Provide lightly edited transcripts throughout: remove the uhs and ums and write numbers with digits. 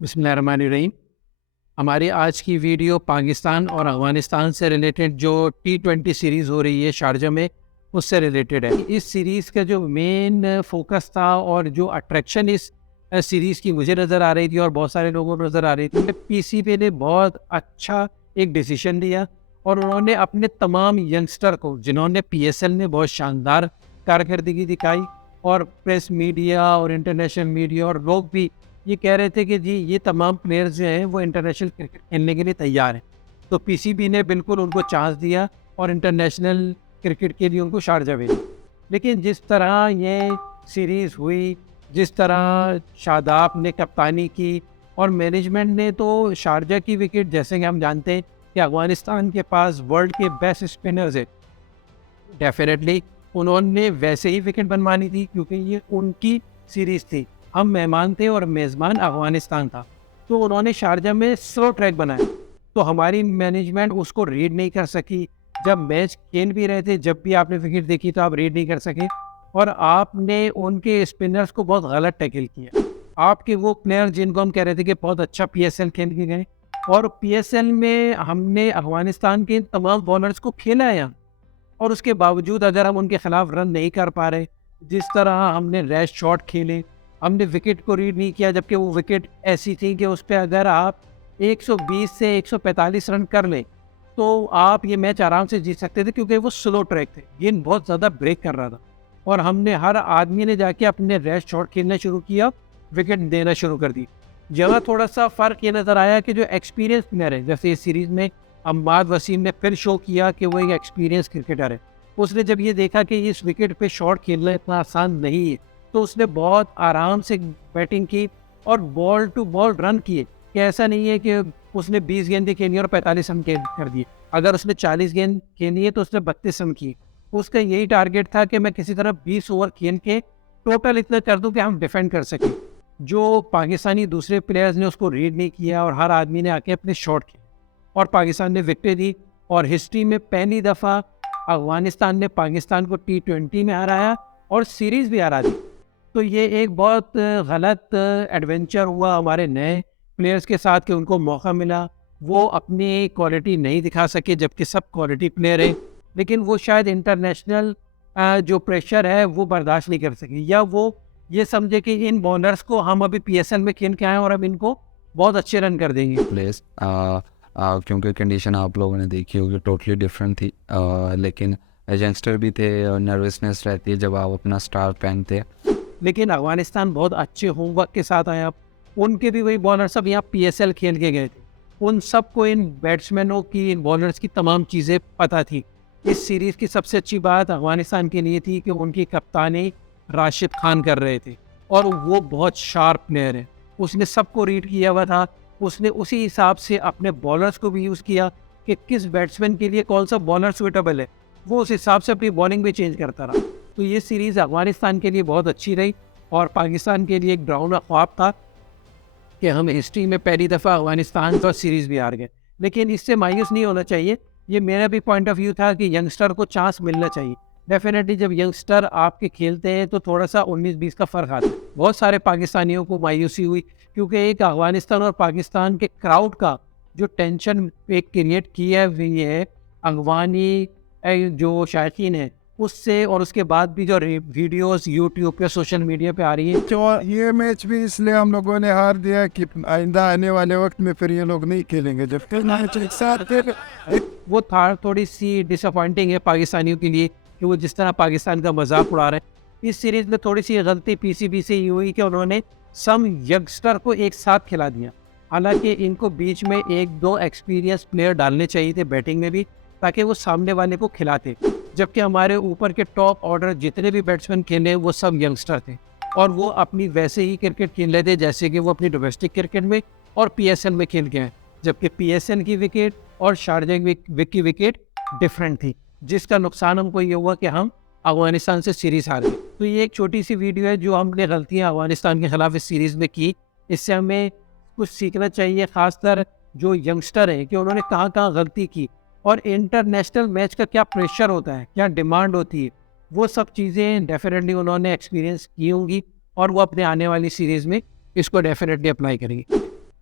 बिस्मिल्लाहिर्रहमानिर्रहीम। हमारी आज की वीडियो पाकिस्तान और अफ़गानिस्तान से रिलेटेड जो T20 सीरीज़ हो रही है शारजा में, उससे रिलेटेड है। इस सीरीज़ का जो मेन फ़ोकस था और जो अट्रैक्शन इस सीरीज़ की मुझे नज़र आ रही थी और बहुत सारे लोगों को नज़र आ रही थी, पीसीबी ने बहुत अच्छा एक डिसीजन लिया और उन्होंने अपने तमाम यंगस्टर को, जिन्होंने पीएसएल में बहुत शानदार कारकर्दगी दिखाई और प्रेस मीडिया और इंटरनेशनल मीडिया और लोग भी ये कह रहे थे कि जी ये तमाम प्लेयर्स जो हैं वो इंटरनेशनल क्रिकेट खेलने के लिए तैयार हैं। तो पीसीबी ने बिल्कुल उनको चांस दिया और इंटरनेशनल क्रिकेट के लिए उनको शारजा भेजा। लेकिन जिस तरह ये सीरीज़ हुई, जिस तरह शादाब ने कप्तानी की और मैनेजमेंट ने, तो शारजा की विकेट, जैसे कि हम जानते हैं कि अफ़गानिस्तान के पास वर्ल्ड के बेस्ट स्पिनर्स हैं, डेफ़िनेटली उन्होंने वैसे ही विकेट बनवानी थी क्योंकि ये उनकी सीरीज़ थी। हम मेहमान थे और मेज़बान अफ़गानिस्तान था। तो उन्होंने शारजा में स्लो ट्रैक बनाया। तो हमारी मैनेजमेंट उसको रीड नहीं कर सकी। जब मैच खेल भी रहे थे, जब भी आपने विकेट देखी तो आप रीड नहीं कर सके और आपने उनके स्पिनर्स को बहुत गलत टैकल किया। आपके वो प्लेयर जिनको हम कह रहे थे कि बहुत अच्छा पीएसएल खेल के गए और पीएसएल में हमने अफ़गानिस्तान के तमाम बॉलर्स को खेला है और उसके बावजूद अगर हम उनके खिलाफ रन नहीं कर पा रहे, जिस तरह हमने रैश शॉट खेले, हमने विकेट को रीड नहीं किया, जबकि वो विकेट ऐसी थी कि उस पे अगर आप 120 से 145 रन कर लें, तो आप ये मैच आराम से जीत सकते थे क्योंकि वो स्लो ट्रैक थे। गेंद बहुत ज़्यादा ब्रेक कर रहा था और हमने हर आदमी ने जाके अपने रैश शॉट खेलना शुरू किया, विकेट देना शुरू कर दी। जहाँ थोड़ा-सा फ़र्क ये नज़र आया कि जो एक्सपीरियंस प्लेयर है, जैसे इस सीरीज़ में अम्माद वसीम ने फिर शो किया कि वो एक एक्सपीरियंस क्रिकेटर है। उसने जब ये देखा कि इस विकेट पे शॉट खेलना इतना आसान नहीं है, तो उसने बहुत आराम से बैटिंग की और बॉल टू बॉल रन किए, कि ऐसा नहीं है कि उसने 20 गेंदें खेली और 45 रन कर दिए। अगर उसने 40 गेंद खेली है तो उसने 32 रन किए। उसका यही टारगेट था कि मैं किसी तरह 20 ओवर खेल के टोटल इतना कर दूं कि हम डिफेंड कर सकें। जो पाकिस्तानी दूसरे प्लेयर्स ने उसको रीड नहीं किया और हर आदमी ने आके अपने शॉट खेले और पाकिस्तान ने विकेट दी और हिस्ट्री में पहली दफ़ा अफ़गानिस्तान ने पाकिस्तान को T20 में हराया और सीरीज़ भी हरा दी। तो ये एक बहुत गलत एडवेंचर हुआ हमारे नए प्लेयर्स के साथ कि उनको मौका मिला, वो अपनी क्वालिटी नहीं दिखा सके जबकि सब क्वालिटी प्लेयर हैं, लेकिन वो शायद इंटरनेशनल जो प्रेशर है वो बर्दाश्त नहीं कर सके या वो ये समझे कि इन बॉलर्स को हम अभी पीएसएल में खेल के आए और अब इनको बहुत अच्छे रन कर देंगे। प्लेस क्योंकि कंडीशन आप लोगों ने देखी होगी टोटली डिफरेंट थी, लेकिन यंगस्टर भी थे और नर्वसनेस रहती है जब आप अपना स्टार पहनते हैं। लेकिन अफ़गानिस्तान बहुत अच्छे होमवर्क के साथ आया। उनके भी वही बॉलर सब यहाँ पीएसएल खेल के गए थे। उन सबको, इन बैट्समैनों की, इन बॉलर्स की तमाम चीज़ें पता थी। इस सीरीज़ की सबसे अच्छी बात अफ़गानिस्तान के लिए थी कि उनकी कप्तानी राशिद खान कर रहे थे और वो बहुत शार्प प्लेयर है। उसने सबको रीड किया हुआ था। उसने उसी हिसाब से अपने बॉलर्स को भी यूज़ किया कि किस बैट्समैन के लिए कौन-सा बॉलर सूटेबल है। वो उस हिसाब से अपनी बॉलिंग भी चेंज करता रहा। तो ये सीरीज़ अफ़गानिस्तान के लिए बहुत अच्छी रही और पाकिस्तान के लिए एक डरावना ख्वाब था कि हम हिस्ट्री में पहली दफ़ा अफ़गानिस्तान का सीरीज़ भी हार गए। लेकिन इससे मायूस नहीं होना चाहिए। ये मेरा भी पॉइंट ऑफ व्यू था कि यंगस्टर को चांस मिलना चाहिए। डेफ़िनेटली जब यंगस्टर आपके खेलते हैं तो थोड़ा-सा 19-20 का फ़र्क आता है। बहुत सारे पाकिस्तानियों को मायूसी हुई क्योंकि एक अफ़गानिस्तान और पाकिस्तान के क्राउड का जो टेंशन एक क्रिएट किया हुई है अफ़गानी जो शायकीन है उससे, और उसके बाद भी जो वीडियोस यूट्यूब पे सोशल मीडिया पे आ रही है। तो ये मैच भी इसलिए हम लोगों ने हार दिया कि आइंदा आने वाले वक्त में फिर ये लोग नहीं खेलेंगे जब मैच एक साथ फिर वो था थोड़ी सी डिसअपॉइंटिंग है पाकिस्तानियों के लिए कि वो जिस तरह पाकिस्तान का मजाक उड़ा रहे हैं। इस सीरीज़ में थोड़ी सी गलती पीसीबी से ये हुई कि उन्होंने सम यंगस्टर को एक साथ खिला दिया। हालांकि इनको बीच में एक दो एक्सपीरियंस प्लेयर डालने चाहिए थे बैटिंग में भी, ताकि वो सामने वाले को खिलाते। जबकि हमारे ऊपर के टॉप ऑर्डर जितने भी बैट्समैन खेले वो सब यंगस्टर थे और वो अपनी वैसे ही क्रिकेट खेल रहे थे जैसे कि वो अपनी डोमेस्टिक क्रिकेट में और पीएसएल में खेल के हैं। जबकि पीएसएल की विकेट और शारजा की विकेट डिफरेंट थी, जिसका नुकसान हमको ये हुआ कि हम अफगानिस्तान से सीरीज़ हार गए। तो ये एक छोटी सी वीडियो है जो हमने गलतियाँ अफगानिस्तान के ख़िलाफ़ इस सीरीज़ में की। इससे हमें कुछ सीखना चाहिए, ख़ासकर जो यंगस्टर हैं कि उन्होंने कहाँ-कहाँ गलती की और इंटरनेशनल मैच का क्या प्रेशर होता है, क्या डिमांड होती है। वो सब चीज़ें डेफ़िनेटली उन्होंने एक्सपीरियंस की होंगी और वो अपने आने वाली सीरीज़ में इसको डेफ़िनेटली अप्लाई करेंगे।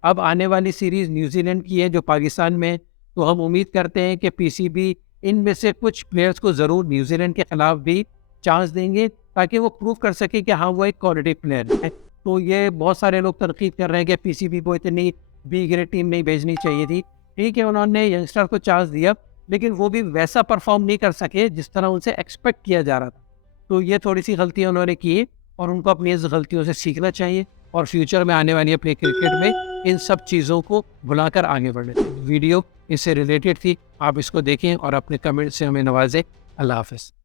अब आने वाली सीरीज़ न्यूजीलैंड की है जो पाकिस्तान में है, तो हम उम्मीद करते हैं कि पीसीबी इनमें से कुछ प्लेयर्स को ज़रूर न्यूजीलैंड के ख़िलाफ़ भी चांस देंगे ताकि वो प्रूव कर सके कि हाँ वो एक क्वालिटी प्लेयर है। तो ये बहुत सारे लोग तनकीद कर रहे हैं कि पीसीबी को इतनी बी ग्रेड टीम नहीं भेजनी चाहिए थी। ठीक है, उन्होंने यंगस्टर को चांस दिया, लेकिन वो भी वैसा परफॉर्म नहीं कर सके जिस तरह उनसे एक्सपेक्ट किया जा रहा था। तो ये थोड़ी-सी गलतियाँ उन्होंने की है और उनको अपनी इस गलतियों से सीखना चाहिए और फ्यूचर में आने वाली अपने क्रिकेट में इन सब चीज़ों को भुलाकर आगे बढ़ना चाहिए। वीडियो इससे रिलेटेड थी, आप इसको देखें और अपने कमेंट से हमें नवाजें। अल्लाह हाफ़िज़।